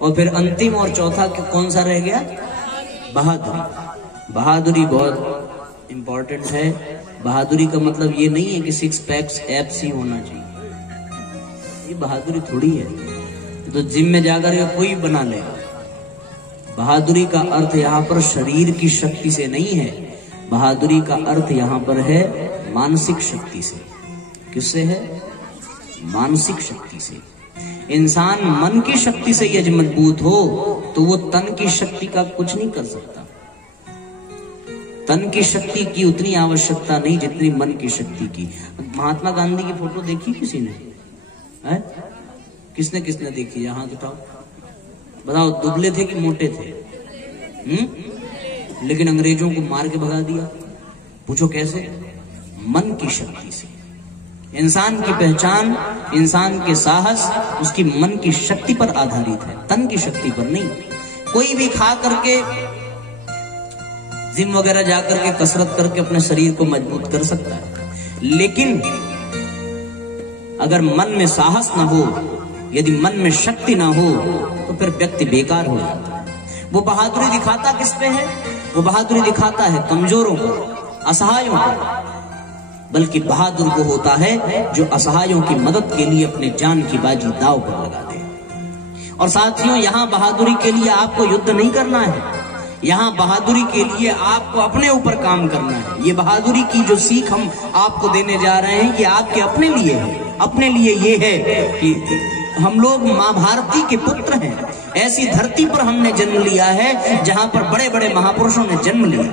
और फिर अंतिम और चौथा कौन सा रह गया? बहादुरी। बहादुरी बहुत इंपॉर्टेंट है। बहादुरी का मतलब ये नहीं है कि 6 पैक्स एब्स ही होना चाहिए, ये बहादुरी थोड़ी है तो जिम में जाकर के कोई बना लेगा। बहादुरी का अर्थ यहाँ पर शरीर की शक्ति से नहीं है, बहादुरी का अर्थ यहाँ पर है मानसिक शक्ति से। किससे है? मानसिक शक्ति से। इंसान मन की शक्ति से यदि मजबूत हो तो वो तन की शक्ति का कुछ नहीं कर सकता। तन की शक्ति की उतनी आवश्यकता नहीं जितनी मन की शक्ति की। महात्मा गांधी की फोटो देखी किसी ने? है? किसने किसने देखी? यहाँ उठाओ, बताओ दुबले थे कि मोटे थे? लेकिन अंग्रेजों को मार के भगा दिया। पूछो कैसे? मन की शक्ति से। इंसान की पहचान, इंसान के साहस उसकी मन की शक्ति पर आधारित है, तन की शक्ति पर नहीं। कोई भी खा करके जिम वगैरह जाकर के कसरत करके अपने शरीर को मजबूत कर सकता है, लेकिन अगर मन में साहस ना हो, यदि मन में शक्ति ना हो तो फिर व्यक्ति बेकार हो जाता है। वो बहादुरी दिखाता किस पे है? वो बहादुरी दिखाता है कमजोरों को, असहायों को। बल्कि बहादुर वो होता है जो असहायों की मदद के लिए अपने जान की बाजी दांव पर लगा दे। और साथियों, यहाँ बहादुरी के लिए आपको युद्ध नहीं करना है, यहाँ बहादुरी के लिए आपको अपने ऊपर काम करना है। ये बहादुरी की जो सीख हम आपको देने जा रहे हैं, ये आपके अपने लिए है। अपने लिए ये है कि हम लोग माँ भारती के पुत्र हैं। ऐसी धरती पर हमने जन्म लिया है जहां पर बड़े बड़े महापुरुषों ने जन्म लिया।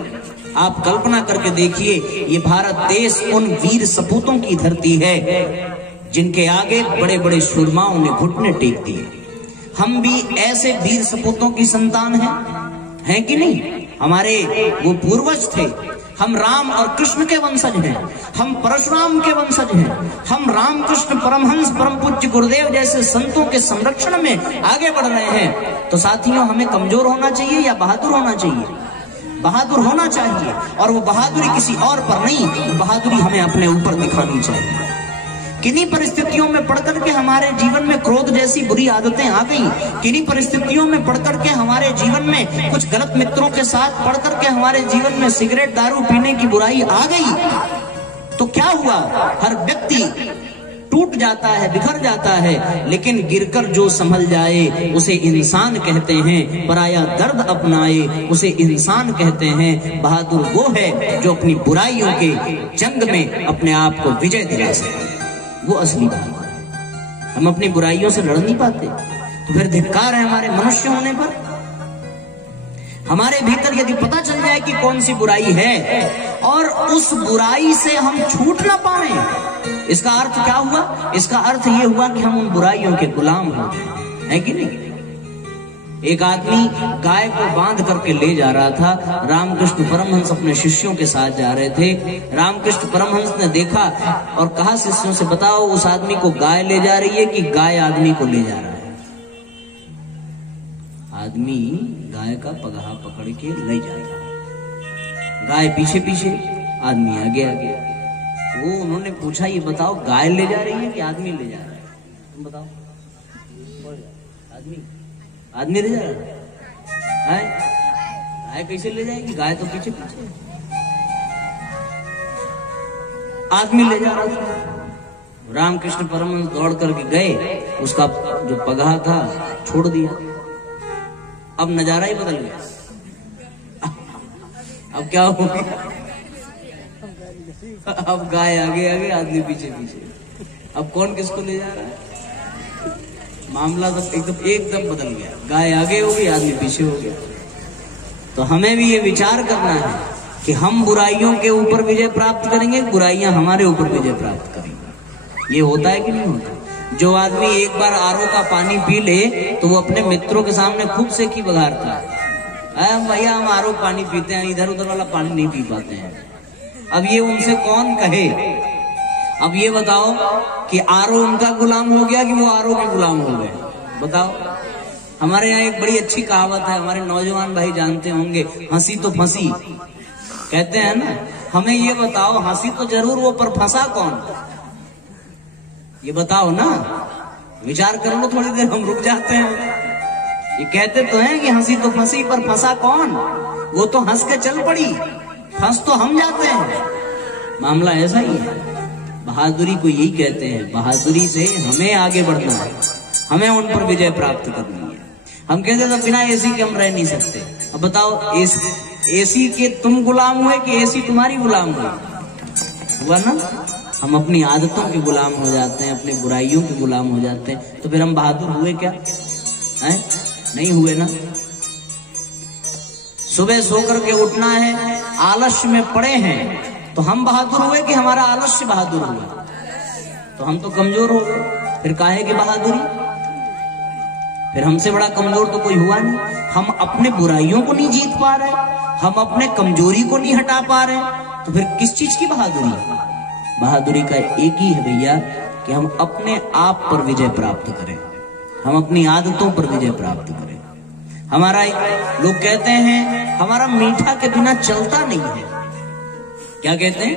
आप कल्पना करके देखिए, ये भारत देश उन वीर सपूतों की धरती है जिनके आगे बड़े बड़े सूरमाओं ने घुटने टेक दिए। हम भी ऐसे वीर सपूतों की संतान हैं कि नहीं? हमारे वो पूर्वज थे। हम राम और कृष्ण के वंशज हैं, हम परशुराम के वंशज हैं, हम रामकृष्ण परमहंस परम पूज्य गुरुदेव जैसे संतों के संरक्षण में आगे बढ़ रहे हैं। तो साथियों, हमें कमजोर होना चाहिए या बहादुर होना चाहिए? बहादुर होना चाहिए। और वो बहादुरी किसी और पर नहीं, बहादुरी हमें अपने ऊपर दिखानी चाहिए। किन्हीं परिस्थितियों में पढ़कर के हमारे जीवन में क्रोध जैसी बुरी आदतें आ गई, किन्हीं परिस्थितियों में पढ़कर के हमारे जीवन में कुछ गलत मित्रों के साथ पढ़कर के हमारे जीवन में सिगरेट दारू पीने की बुराई आ गई, तो क्या हुआ? हर व्यक्ति टूट जाता है, बिखर जाता है, लेकिन गिरकर जो संभल जाए उसे इंसान कहते हैं। पराया दर्द अपनाए उसे इंसान कहते हैं। बहादुर वो है जो अपनी बुराइयों के जंग में अपने आप को विजय दिला सके, वो असली बहादुर है। हम अपनी बुराइयों से लड़ नहीं पाते तो फिर धिक्कार है हमारे मनुष्य होने पर। हमारे भीतर यदि पता चल जाए कि कौन सी बुराई है और उस बुराई से हम छूट ना पाए, इसका अर्थ क्या हुआ? इसका अर्थ ये हुआ कि हम उन बुराइयों के गुलाम हो गए, है कि नहीं? एक आदमी गाय को बांध करके ले जा रहा था। रामकृष्ण परमहंस अपने शिष्यों के साथ जा रहे थे। रामकृष्ण परमहंस ने देखा और कहा शिष्यों से, बताओ उस आदमी को गाय ले जा रही है कि गाय आदमी को ले जा रहा है? आदमी गाय का पगहा पकड़ के ले जाता है, गाय पीछे पीछे, आदमी आगे आगे। वो उन्होंने पूछा, ये बताओ गाय ले जा रही है कि आदमी ले जा रहा है? तुम बताओ। आदमी ले जा रहा है। गाय कैसे ले जाएगी? गाय तो पीछे पीछे, आदमी ले जा रहा था। रामकृष्ण परमहंस दौड़ करके गए, उसका जो पगहा था छोड़ दिया। अब नजारा ही बदल गया। अब क्या हो गया? अब गाय आगे आगे, आदमी पीछे पीछे। अब कौन किसको ले जा रहा है? मामला तो एकदम बदल गया। गाय आगे हो गई, आदमी पीछे हो गया। तो हमें भी ये विचार करना है कि हम बुराइयों के ऊपर विजय प्राप्त करेंगे, बुराइयां हमारे ऊपर विजय प्राप्त करेंगे। ये होता है कि नहीं होता? जो आदमी एक बार आरओ का पानी पी ले तो वो अपने मित्रों के सामने खूब सेकी बघारता है, भैया हम आरओ पानी पीते हैं, इधर उधर वाला पानी नहीं पी पाते हैं। अब ये उनसे कौन कहे? अब ये बताओ कि आरओ उनका गुलाम हो गया कि वो आरओ के गुलाम हो गए? बताओ। हमारे यहाँ एक बड़ी अच्छी कहावत है, हमारे नौजवान भाई जानते होंगे, हंसी तो फंसी कहते हैं ना। हमें ये बताओ, हंसी तो जरूर वो, पर फंसा कौन? ये बताओ ना, विचार कर लो थोड़ी देर, हम रुक जाते हैं। ये कहते तो हैं कि हंसी तो फंसी पर फंसा कौन, वो तो हंस के चल पड़ी, फंस तो हम जाते हैं। मामला ऐसा ही है। बहादुरी को यही कहते हैं, बहादुरी से हमें आगे बढ़ना है, हमें उन पर विजय प्राप्त करनी है। हम कहते थे बिना एसी के हम रह नहीं सकते। अब बताओ एसी के तुम गुलाम हुए कि एसी तुम्हारी गुलाम हुआ ना? हम अपनी आदतों के गुलाम हो जाते हैं, अपनी बुराइयों के गुलाम हो जाते हैं, तो फिर हम बहादुर हुए क्या? है? नहीं हुए ना। सुबह सो करके उठना है, आलस्य में पड़े हैं, तो हम बहादुर हुए कि हमारा आलस्य बहादुर हुआ? तो हम तो कमजोर हो गए, फिर काहे की बहादुरी? फिर हमसे बड़ा कमजोर तो कोई हुआ नहीं। हम अपने बुराइयों को नहीं जीत पा रहे, हम अपने कमजोरी को नहीं हटा पा रहे, तो फिर किस चीज की बहादुरी? बहादुरी का एक ही है भैया कि हम अपने आप पर विजय प्राप्त करें, हम अपनी आदतों पर विजय प्राप्त करें। हमारा लोग कहते हैं हमारा मीठा के बिना चलता नहीं है। क्या कहते हैं?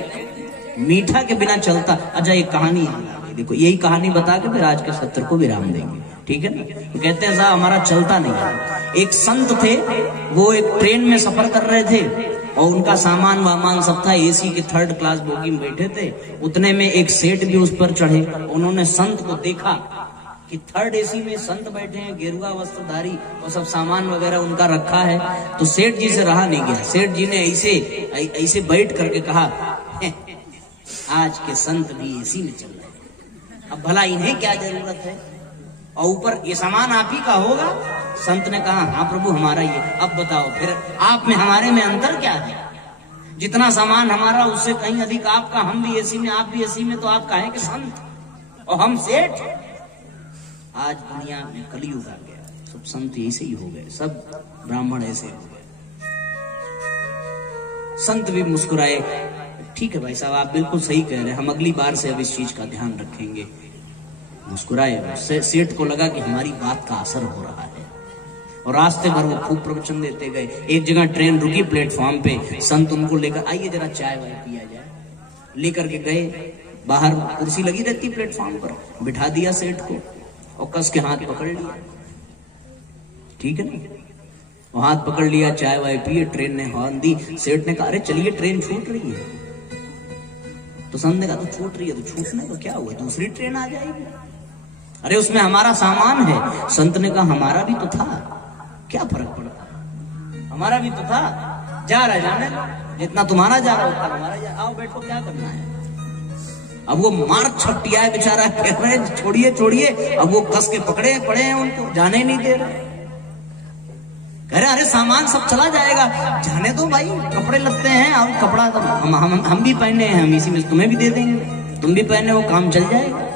मीठा के बिना चलता। अच्छा एक कहानी है, देखो यही कहानी बता के फिर आज के सत्र को विराम देंगे, ठीक है ना? तो कहते हैं साहब हमारा चलता नहीं है। एक संत थे, वो एक ट्रेन में सफर कर रहे थे और उनका सामान वामान सब था, एसी की 3rd क्लास बोगी में बैठे थे। उतने में एक सेठ भी उस पर चढ़े, उन्होंने संत को देखा कि 3rd एसी में संत बैठे हैं, गेरुआ वस्त्रधारी, और सब सामान वगैरह उनका रखा है। तो सेठ जी से रहा नहीं गया, सेठ जी ने ऐसे बैठ करके कहा, आज के संत भी एसी में चल रहे हैं, अब भला इन्हें क्या जरूरत है, और ऊपर ये सामान आप ही का होगा। संत ने कहा हाँ प्रभु हमारा ये। अब बताओ फिर आप में हमारे में अंतर क्या है? जितना सामान हमारा उससे कहीं अधिक आपका, हम भी एसी में आप भी एसी में, तो आप कहें कि संत और हम सेठ। आज दुनिया में कलयुग आ गया, सब संत ऐसे ही हो गए, सब ब्राह्मण ऐसे हो गए। संत भी मुस्कुराए, ठीक है भाई साहब आप बिल्कुल सही कह रहे हैं, हम अगली बार से अब इस चीज का ध्यान रखेंगे। मुस्कुराए। सेठ को लगा कि हमारी बात का असर हो रहा है, और रास्ते भर वो खूब प्रवचन देते गए। एक जगह ट्रेन रुकी प्लेटफॉर्म पे, संत उनको लेकर आइए जरा चाय वाय पिया जाए, लेकर के गए। बाहर कुर्सी लगी रहती प्लेटफॉर्म पर, बिठा दिया सेठ को और कस के हाथ पकड़ लिया, ठीक है ना? वो हाथ पकड़ लिया, चाय वाय पिए, ट्रेन ने हॉर्न दी। सेठ ने कहा अरे चलिए ट्रेन छूट रही है। तो संत ने कहा तो छूट रही है तो छूटने को क्या हुआ, दूसरी ट्रेन आ जाएगी। अरे उसमें हमारा सामान है। संत ने कहा हमारा भी तो था, क्या फर्क पड़ता, हमारा भी तो था, जा रहा जाने, जितना तुम्हारा जा रहा उतना हमारा जा, आओ बैठो क्या करना है। अब वो मार छपटिया है बेचारा, कह रहे छोड़िए छोड़िए, अब वो कस के पकड़े पड़े हैं, उनको जाने नहीं दे रहे। कह रहे अरे सामान सब चला जाएगा, जाने दो भाई, कपड़े लगते हैं, और कपड़ा तो हम भी पहने हैं, हम इसी में तुम्हें भी दे देंगे, तुम भी पहने हो, काम चल जाएगा।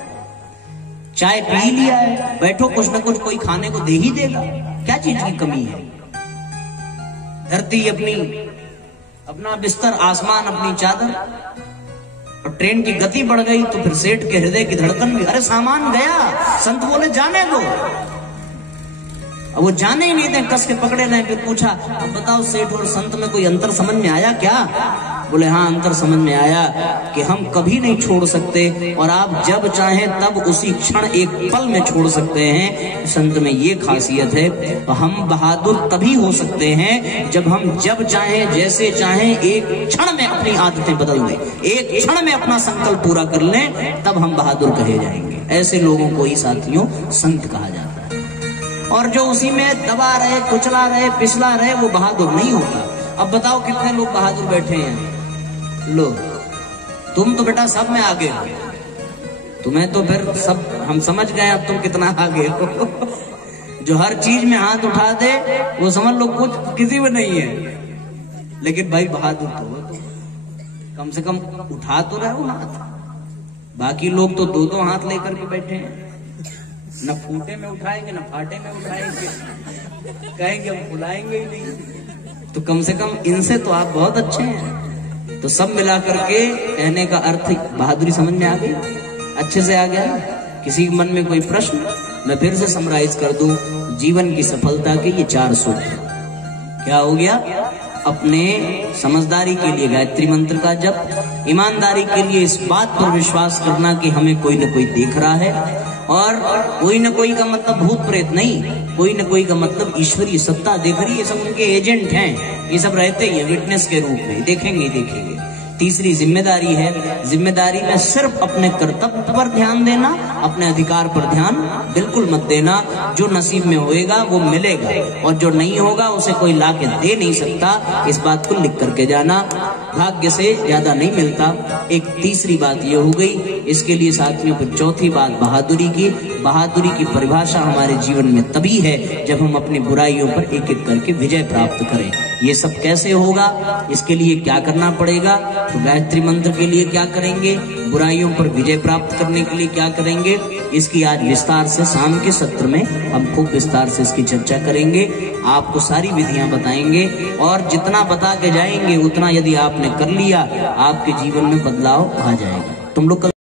चाय पी लिया है, बैठो, कुछ ना कुछ कोई खाने को दे ही देगा, क्या चीज की कमी है। धरती अपना बिस्तर, आसमान अपनी चादर, और ट्रेन की गति बढ़ गई तो फिर सेठ के हृदय की धड़कन भी, अरे सामान गया। संत बोले जाने दो। अब वो जाने ही नहीं थे, कस के पकड़े रहे। फिर पूछा अब बताओ सेठ और संत में कोई अंतर समझ में आया क्या? बोले हाँ अंतर समझ में आया कि हम कभी नहीं छोड़ सकते, और आप जब चाहें तब उसी क्षण एक पल में छोड़ सकते हैं। संत में ये खासियत है। तो हम बहादुर तभी हो सकते हैं जब हम जब चाहें जैसे चाहें एक क्षण में अपनी आदतें बदल दें, एक क्षण में अपना संकल्प पूरा कर लें, तब हम बहादुर कहे जाएंगे। ऐसे लोगों को ही साथियों संत कहा जाता है। और जो उसी में दबा रहे, कुचला रहे, पिछला रहे, वो बहादुर नहीं होता। अब बताओ कितने लोग बहादुर बैठे हैं। लो तुम तो बेटा सब में आगे हो, तुम्हें तो फिर सब हम समझ गए अब तुम कितना आगे हो। जो हर चीज में हाथ उठा दे वो समझ लो कुछ किसी में नहीं है, लेकिन भाई बहादुर तो हो, तो कम से कम उठा तो रहे हो हाथ। बाकी लोग तो दो हाथ लेकर के बैठे हैं, न फूटे में उठाएंगे न फाटे में उठाएंगे, कहेंगे हम बुलाएंगे ही नहीं। तो कम से कम इनसे तो आप बहुत अच्छे हैं। तो सब मिला करके कहने का अर्थ बहादुरी समझ में आ गई, अच्छे से आ गया। किसी के मन में कोई प्रश्न? मैं फिर से समराइज कर दूं जीवन की सफलता के ये 4 सूत्र। क्या हो गया? अपने समझदारी के लिए गायत्री मंत्र का जप, ईमानदारी के लिए इस बात पर विश्वास करना कि हमें कोई न कोई देख रहा है, और कोई न कोई का मतलब भूत प्रेत नहीं, कोई न कोई का मतलब ईश्वरीय सत्ता देख रही है, ये सब उनके एजेंट हैं, ये सब रहते ही है विटनेस के रूप में, देखेंगे देखेंगे। तीसरी जिम्मेदारी है, जिम्मेदारी में सिर्फ अपने कर्तव्य पर ध्यान देना, अपने अधिकार पर ध्यान बिल्कुल मत देना। जो नसीब में होएगा वो मिलेगा और जो नहीं होगा उसे कोई ला के दे नहीं सकता, इस बात को लिख करके जाना। भाग्य से ज्यादा नहीं मिलता। एक तीसरी बात ये हो गई। इसके लिए साथियों फिर चौथी बात बहादुरी की। बहादुरी की परिभाषा हमारे जीवन में तभी है जब हम अपनी बुराइयों पर एक एक करके विजय प्राप्त करें। ये सब कैसे होगा, इसके लिए क्या करना पड़ेगा, तो गायत्री मंत्र के लिए क्या करेंगे, बुराइयों पर विजय प्राप्त करने के लिए क्या करेंगे, इसकी आज विस्तार से शाम के सत्र में हम खूब विस्तार से इसकी चर्चा करेंगे। आपको सारी विधियां बताएंगे और जितना बता के जाएंगे उतना यदि आपने कर लिया आपके जीवन में बदलाव आ जाएगा। तुम लोग